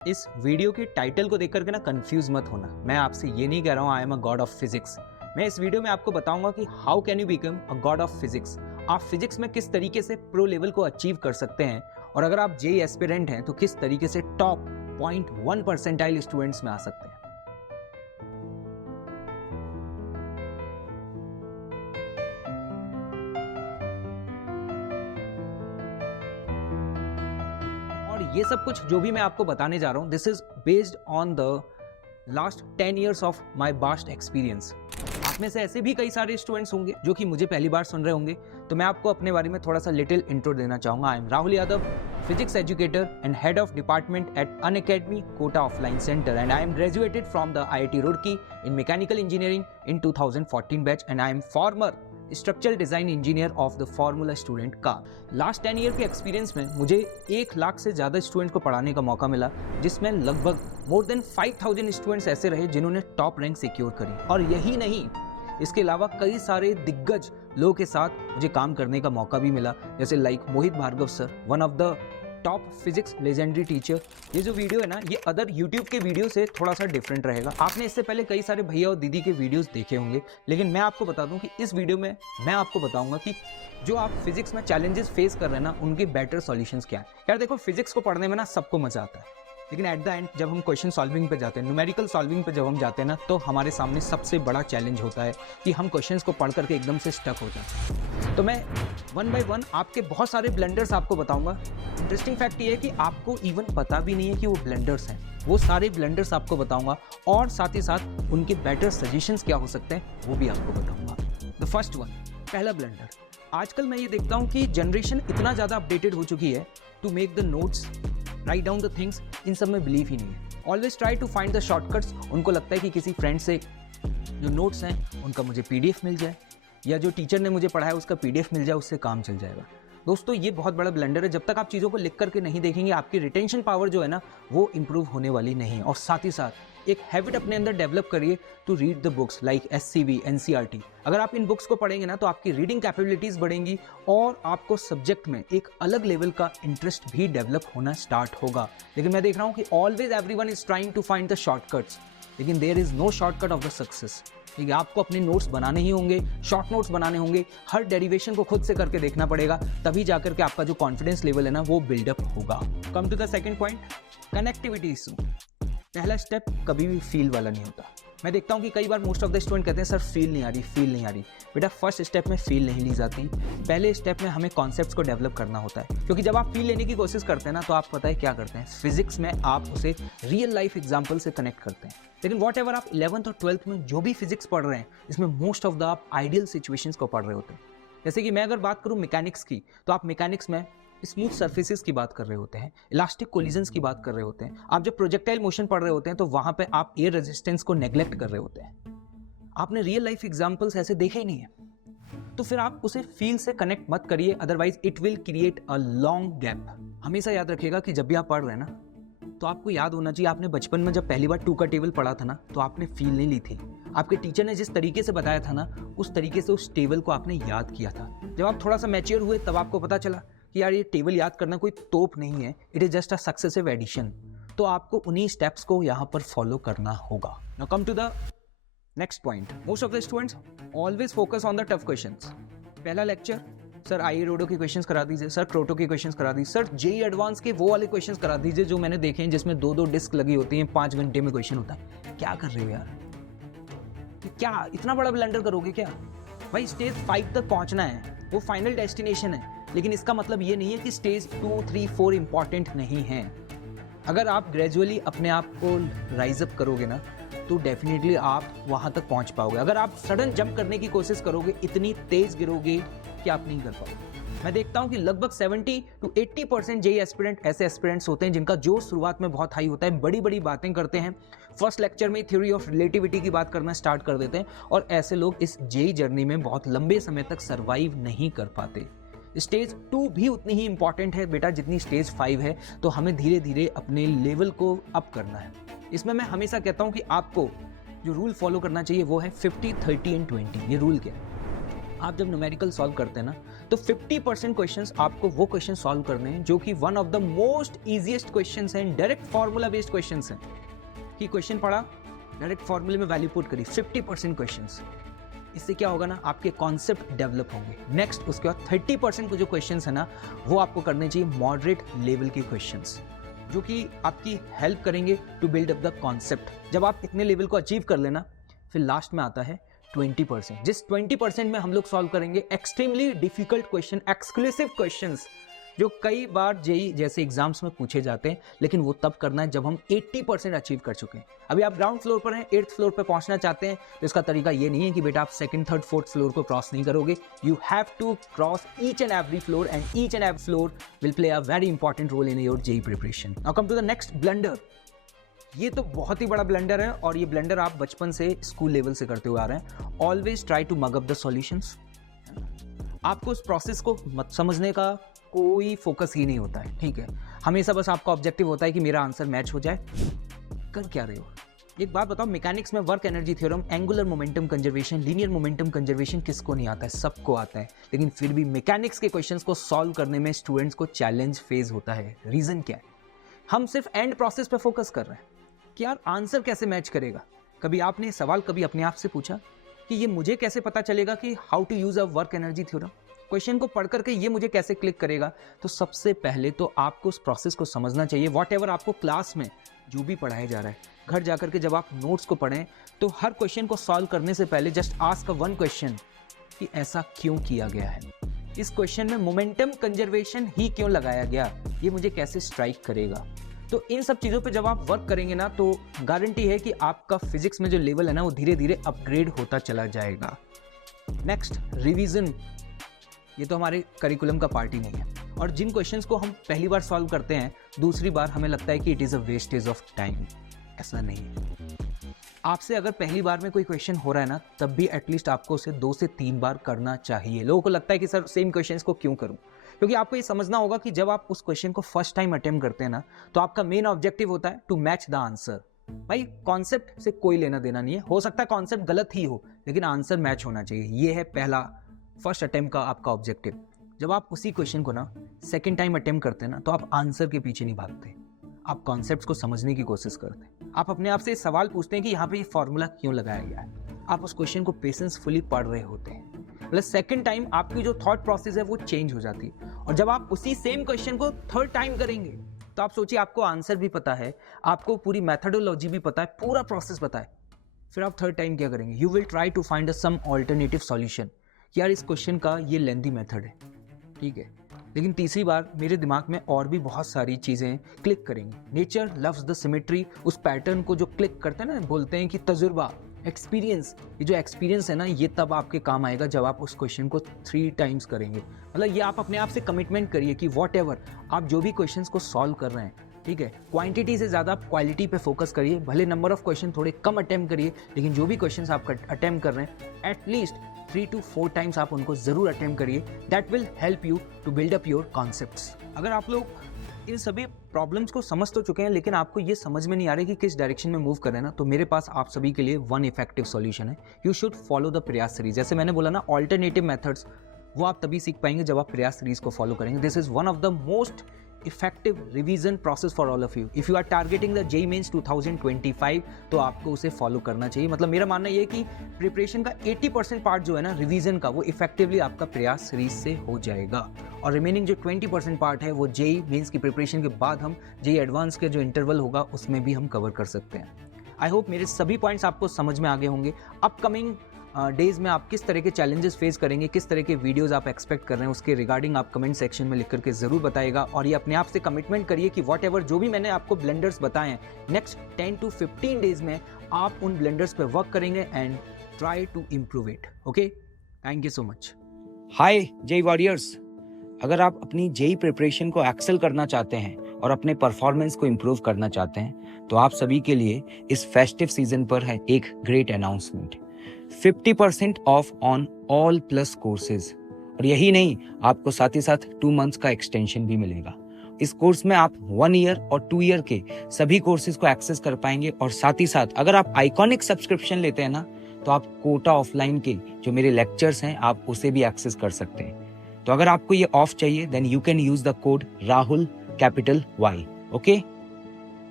इस वीडियो के टाइटल को देख करके ना कंफ्यूज मत होना। मैं आपसे ये नहीं कह रहा हूँ I am a God of physics. मैं इस वीडियो में आपको बताऊंगा कि how can you become a God of physics. आप फिजिक्स में किस तरीके से प्रो लेवल को अचीव कर सकते हैं, और अगर आप जेईई एस्पिरेंट हैं तो किस तरीके से टॉप 0.1 परसेंटाइल स्टूडेंट्स में आ सकते हैं। ये सब कुछ जो भी मैं आपको बताने जा रहा हूं, this is based on the last 10 years of my bast experience. आप में से ऐसे भी कई सारे स्टूडेंट्स होंगे जो कि मुझे पहली बार सुन रहे होंगे, तो मैं आपको अपने बारे में थोड़ा सा लिटिल इंट्रो देना चाहूंगा। I am Rahul Yadav, physics educator and head of department at Unacademy Kota offline centre, and I am graduated from the IIT Roorkee in mechanical engineering in 2014 batch, and I am former structural design engineer of the formula student का। Last 10 year के experience में मुझे 1 लाख से ज़्यादा student को पढ़ाने का मौका मिला, जिसमें लगभग मोर देन 5000 स्टूडेंट्स ऐसे रहे जिन्होंने टॉप रैंक सिक्योर करी। और यही नहीं, इसके अलावा कई सारे दिग्गज लोगों के साथ मुझे काम करने का मौका भी मिला, जैसे like Mohit Bhargav sir, one of the top physics legendary teacher. ये जो वीडियो है ना, ये अदर यूट्यूब के वीडियो से थोड़ा सा डिफरेंट रहेगा। आपने इससे पहले कई सारे भैया और दीदी के वीडियोस देखे होंगे, लेकिन मैं आपको बता दूं कि इस वीडियो में मैं आपको बताऊंगा कि जो आप फिजिक्स में चैलेंजेस फेस कर रहे हैं ना, उनके बेटर सॉल्यूशंस क्या है। यार देखो, फिजिक्स को पढ़ने में ना सबको मजा आता है, लेकिन एट द एंड जब हम क्वेश्चन सॉल्विंग पे जाते हैं, न्यूमेरिकल सॉल्विंग पे जब हम जाते हैं ना, तो हमारे सामने सबसे बड़ा चैलेंज होता है कि हम क्वेश्चंस को पढ़ करके एकदम से स्टक हो जाते हैं। तो मैं 1 बाय 1 आपके बहुत सारे ब्लंडर्स आपको बताऊंगा। इंटरेस्टिंग फैक्ट ये है कि आपको इवन पता भी नहीं है कि वो ब्लंडर्स हैं। वो सारे ब्लंडर्स आपको बताऊंगा, और साथ ही साथ उनके बेटर सजेशंस क्या हो सकते हैं वो भी आपको बताऊंगा। द फर्स्ट वन, पहला ब्लंडर। आजकल मैं ये देखता हूँ कि जनरेशन इतना ज़्यादा अपडेटेड हो चुकी है to make the notes, write down the things, इन सब में बिलीव ही नहीं है। Always try to find the shortcuts. उनको लगता है कि किसी फ्रेंड से जो नोट्स हैं उनका मुझे PDF मिल जाए, या जो टीचर ने मुझे पढ़ाया उसका PDF मिल जाए, उससे काम चल जाएगा। दोस्तों, ये बहुत बड़ा ब्लंडर है। जब तक आप चीज़ों को लिख करके नहीं देखेंगे, आपकी रिटेंशन पावर जो है ना, वो इंप्रूव होने वाली नहीं है। और साथ ही साथ एक हैबिट अपने अंदर डेवलप करिए to read the books like SCB, NCERT। अगर आप इन बुक्स को पढ़ेंगे ना, तो आपकी रीडिंग कैपेबिलिटीज़ बढ़ेंगी और आपको सब्जेक्ट में एक अलग लेवल का इंटरेस्ट भी डेवलप होना स्टार्ट होगा। लेकिन मैं देख रहा हूँ कि always everyone is trying to find the shortcuts, लेकिन there is no shortcut of the success. ठीक है, आपको अपने नोट्स बनाने ही होंगे, शॉर्ट नोट्स बनाने होंगे, हर डेरिवेशन को खुद से करके देखना पड़ेगा, तभी जाकर के आपका जो कॉन्फिडेंस लेवल है ना, वो बिल्डअप होगा। Come to the second point, connectivity issue. पहला स्टेप कभी भी फील वाला नहीं होता। मैं देखता हूँ कि कई बार मोस्ट ऑफ द स्टूडेंट कहते हैं सर फील नहीं आ रही, फील नहीं आ रही। बेटा, फर्स्ट स्टेप में फील नहीं ली जाती। पहले स्टेप में हमें कॉन्सेप्ट्स को डेवलप करना होता है, क्योंकि जब आप फील लेने की कोशिश करते हैं ना, तो आप पता है क्या करते हैं, फिजिक्स में आप उसे रियल लाइफ एग्जाम्पल से कनेक्ट करते हैं। लेकिन वॉट एवर आप 11th और 12th में जो भी फिजिक्स पढ़ रहे हैं, इसमें मोस्ट ऑफ द आप आइडियल सिचुएशंस को पढ़ रहे होते हैं। जैसे कि मैं अगर बात करूँ मैकेनिक्स की, तो आप मैकेनिक्स में स्मूथ सर्फेसिस की बात कर रहे होते हैं, इलास्टिक कोलिजन्स की बात कर रहे होते हैं। आप जब प्रोजेक्टाइल मोशन पढ़ रहे होते हैं, तो वहां पे आप एयर रेजिस्टेंस को नेग्लेक्ट कर रहे होते हैं। आपने रियल लाइफ एग्जांपल्स ऐसे देखे ही नहीं है, तो फिर आप उसे फील से कनेक्ट मत करिए, otherwise it will create a long gap. हमेशा याद रखिएगा कि जब भी आप पढ़ रहे हैं ना, तो आपको याद होना चाहिए, आपने बचपन में जब पहली बार 2 का टेबल पढ़ा था ना, तो आपने फील नहीं ली थी। आपके टीचर ने जिस तरीके से बताया था ना, उस तरीके से उस टेबल को आपने याद किया था। जब आप थोड़ा सा मैच्योर हुए, तब आपको पता चला कि यार ये टेबल याद करना कोई तोप नहीं है, it is just a successive addition. तो आपको उन्हीं स्टेप्स को यहाँ पर फॉलो करना होगा। Now come to the next point. Most of the students always focus on the tough questions. पहला लेक्चर, सर IIT रोडो के क्वेश्चंस करा दीजिए, सर क्रोटो के क्वेश्चंस करा दीजिए, सर जेईई एडवांस के वो वाले क्वेश्चंस करा दीजिए जो मैंने देखे हैं, जिसमें 2-2 डिस्क लगी होती हैं, 5 घंटे में क्वेश्चन होता है। क्या कर रहे हो यार, क्या इतना बड़ा ब्लंडर करोगे क्या? भाई, स्टेज 5 तक पहुंचना है, वो फाइनल डेस्टिनेशन है। लेकिन इसका मतलब ये नहीं है कि स्टेज 2, 3, 4 इंपॉर्टेंट नहीं है। अगर आप ग्रेजुअली अपने आप को राइज अप करोगे ना, तो डेफिनेटली आप वहां तक पहुंच पाओगे। अगर आप सडन जंप करने की कोशिश करोगे, इतनी तेज गिरोगे कि आप नहीं कर पाओगे। मैं देखता हूं कि लगभग 70 to 80% जेईई एस्पिरेंट ऐसे एस्पिरेंट्स होते हैं जिनका जोश शुरुआत में बहुत हाई होता है, बड़ी बड़ी बातें करते हैं, फर्स्ट लेक्चर में थ्योरी ऑफ रिलेटिविटी की बात करना स्टार्ट कर देते हैं, और ऐसे लोग इस जेईई जर्नी में बहुत लंबे समय तक सर्वाइव नहीं कर पाते। स्टेज 2 भी उतनी ही इंपॉर्टेंट है बेटा जितनी स्टेज 5 है, तो हमें धीरे धीरे अपने लेवल को अप करना है। इसमें मैं हमेशा कहता हूं कि आपको जो रूल फॉलो करना चाहिए वो है 50, 30 एंड 20। ये रूल क्या है? आप जब न्यूमेरिकल सॉल्व करते हैं ना, तो 50% क्वेश्चंस आपको वो क्वेश्चन सॉल्व करने हैं जो कि one of the most easiest questions हैं, डायरेक्ट फार्मूला बेस्ड क्वेश्चंस हैं। कि क्वेश्चन पढ़ा, डायरेक्ट फार्मूले में वैल्यू पुट करी, 50% क्वेश्चंस। इससे क्या होगा ना, आपके कॉन्सेप्ट डेवलप होंगे। नेक्स्ट उसके बाद 30% के जो क्वेश्चंस है ना, वो आपको करने चाहिए मॉडरेट लेवल के क्वेश्चंस, जो कि आपकी हेल्प करेंगे to build up the concept. जब आप इतने लेवल को अचीव कर लेना, फिर लास्ट में आता है 20%। जिस 20% में हम लोग सॉल्व करेंगे extremely difficult question, exclusive questions, जो कई बार जेई जैसे एग्जाम्स में पूछे जाते हैं, लेकिन वो तब करना है जब हम 80% अचीव कर चुके हैं। अभी आप ग्राउंड फ्लोर पर हैं, 8th फ्लोर पर पहुंचना चाहते हैं, तो इसका तरीका ये नहीं है कि बेटा आप 2nd, 3rd, 4th फ्लोर को क्रॉस नहीं करोगे। You have to cross each and every floor, and each and every floor will play a very important role in your JEE preparation. Now come to the next blunder. ये तो बहुत ही बड़ा blunder है, और ये blunder आप बचपन से स्कूल लेवल से करते हुए आ रहे हैं। Always try to mug up the solutions. आपको उस प्रोसेस को मत समझने का कोई फोकस ही नहीं होता है, ठीक है। हमेशा बस आपका ऑब्जेक्टिव होता है कि मेरा आंसर मैच हो जाए। कर क्या रहे हो? एक बात बताओ, मैकेनिक्स में work energy theorem, angular momentum conservation, linear momentum conservation किसको नहीं आता है? सबको आता है। लेकिन फिर भी मैकेनिक्स के क्वेश्चंस को सॉल्व करने में स्टूडेंट्स को चैलेंज फेस होता है। रीजन क्या है? हम सिर्फ एंड प्रोसेस पे फोकस कर रहे हैं कि यार आंसर कैसे मैच करेगा। कभी आपने सवाल कभी अपने आप से पूछा कि ये मुझे कैसे पता चलेगा कि how to use a work energy theorem? Question को पढ़ करके ये मुझे कैसे क्लिक करेगा? तो सबसे पहले तो आपको उस प्रोसेस को समझना चाहिए। वॉट एवर आपको क्लास में जो भी पढ़ाया जा रहा है, घर जाकर के जब आप नोट्स को पढ़ें, तो हर क्वेश्चन को सॉल्व करने से पहले just ask a one question कि ऐसा क्यों किया गया है? इस क्वेश्चन में मोमेंटम कंजर्वेशन ही क्यों लगाया गया? ये मुझे कैसे स्ट्राइक करेगा? तो इन सब चीज़ों पे जब आप वर्क करेंगे ना, तो गारंटी है कि आपका फिजिक्स में जो लेवल है ना, वो धीरे धीरे अपग्रेड होता चला जाएगा। Next, revision. ये तो हमारे करिकुलम का पार्ट ही नहीं है, और जिन क्वेश्चंस को हम पहली बार सॉल्व करते हैं, दूसरी बार हमें लगता है कि it is a wastage of time. ऐसा नहीं है। आपसे अगर पहली बार में कोई क्वेश्चन हो रहा है ना, तब भी एटलीस्ट आपको उसे 2 से 3 बार करना चाहिए। लोगों को लगता है कि सर सेम क्वेश्चंस को क्यों करूं? क्योंकि आपको ये समझना होगा कि जब आप उस क्वेश्चन को फर्स्ट टाइम अटेम्प्ट करते हैं ना, तो आपका मेन ऑब्जेक्टिव होता है टू मैच द आंसर। भाई कॉन्सेप्ट से कोई लेना देना नहीं है, हो सकता है कॉन्सेप्ट गलत ही हो, लेकिन आंसर मैच होना चाहिए। ये है पहला फर्स्ट अटेम्प्ट का आपका ऑब्जेक्टिव। जब आप उसी क्वेश्चन को ना सेकेंड टाइम अटेम्प्ट करते हैं ना, तो आप आंसर के पीछे नहीं भागते, आप कॉन्सेप्ट्स को समझने की कोशिश करते हैं। आप अपने आप से सवाल पूछते हैं कि यहाँ पे ये फॉर्मूला क्यों लगाया गया है। आप उस क्वेश्चन को पेशेंसफुली पढ़ रहे होते हैं। मतलब सेकंड टाइम आपकी जो थॉट प्रोसेस है वो चेंज हो जाती है। और जब आप उसी सेम क्वेश्चन को थर्ड टाइम करेंगे, तो आप सोचिए आपको आंसर भी पता है, आपको पूरी मेथडोलॉजी भी पता है, पूरा प्रोसेस पता है, फिर आप थर्ड टाइम क्या करेंगे? You will try to find some alternative solution. यार इस क्वेश्चन का ये लेंथी मेथड है, ठीक है, लेकिन तीसरी बार मेरे दिमाग में और भी बहुत सारी चीज़ें क्लिक करेंगी। Nature loves the symmetry. उस पैटर्न को जो क्लिक करते हैं ना, बोलते हैं कि तजुर्बा, एक्सपीरियंस। ये जो एक्सपीरियंस है ना, ये तब आपके काम आएगा जब आप उस क्वेश्चन को 3 टाइम्स करेंगे। मतलब ये आप अपने आप से कमिटमेंट करिए कि वॉट एवर आप जो भी क्वेश्चंस को सॉल्व कर रहे हैं, ठीक है, क्वांटिटी से ज़्यादा आप क्वालिटी पे फोकस करिए। भले नंबर ऑफ क्वेश्चन थोड़े कम अटेम्प्ट करिए, लेकिन जो भी क्वेश्चंस आप अटेम्प्ट कर रहे हैं, एटलीस्ट 3 to 4 टाइम्स आप उनको जरूर अटेम्प्ट करिए। That will help you to build up your concepts. अगर आप लोग इन सभी प्रॉब्लम्स को समझ तो चुके हैं, लेकिन आपको ये समझ में नहीं आ रहा कि किस डायरेक्शन में मूव कर रहे हैं ना, तो मेरे पास आप सभी के लिए वन इफेक्टिव सॉल्यूशन है। यू शुड फॉलो द प्रयास सीरीज। जैसे मैंने बोला ना, ऑल्टरनेटिव मेथड्स वो आप तभी सीख पाएंगे जब आप प्रयास सीरीज को फॉलो करेंगे। This is one of the most effective revision process for all of you. If you are targeting the JEE mains 2025, तो आपको उसे फॉलो करना चाहिए। मतलब मेरा मानना ये है कि प्रिपरेशन का 80% पार्ट जो है ना रिवीजन का, वो इफेक्टिवली आपका प्रयास सीरीज से हो जाएगा, और रिमेनिंग जो 20% पार्ट है वो जेईई मेंस की प्रिपरेशन के बाद हम जेईई एडवांस के जो इंटरवल होगा उसमें भी हम कवर कर सकते हैं। आई होप मेरे सभी पॉइंट्स आपको समझ में आ गए होंगे। अपकमिंग डेज में आप किस तरह के चैलेंजेस फेस करेंगे, किस तरह के वीडियोस आप एक्सपेक्ट कर रहे हैं, उसके रिगार्डिंग आप कमेंट सेक्शन में लिख करके ज़रूर बताइएगा। और ये अपने आप से कमिटमेंट करिए कि वॉट एवर जो भी मैंने आपको ब्लेंडर्स बताए हैं, नेक्स्ट 10 to 15 डेज में आप उन ब्लेंडर्स पे वर्क करेंगे and try to improve it. Okay, thank you so much. Hi JEE warriors, अगर आप अपनी जेईई प्रिपरेशन को एक्सेल करना चाहते हैं और अपने परफॉर्मेंस को इम्प्रूव करना चाहते हैं, तो आप सभी के लिए इस फेस्टिव सीजन पर है एक great announcement. 50% of on all plus courses, और यही नहीं, आपको साथ ही साथ 2 मंथ्स का एक्सटेंशन भी मिलेगा। इस कोर्स में आप 1 ईयर और 2 ईयर के सभी कोर्सेज को एक्सेस कर पाएंगे, और साथ ही साथ अगर आप आइकॉनिक सब्सक्रिप्शन लेते हैं ना, तो आप कोटा ऑफलाइन के जो मेरे लेक्चर्स हैं आप उसे भी एक्सेस कर सकते हैं। तो अगर आपको ये ऑफ चाहिए then you can use the code Rahul capital Y. Okay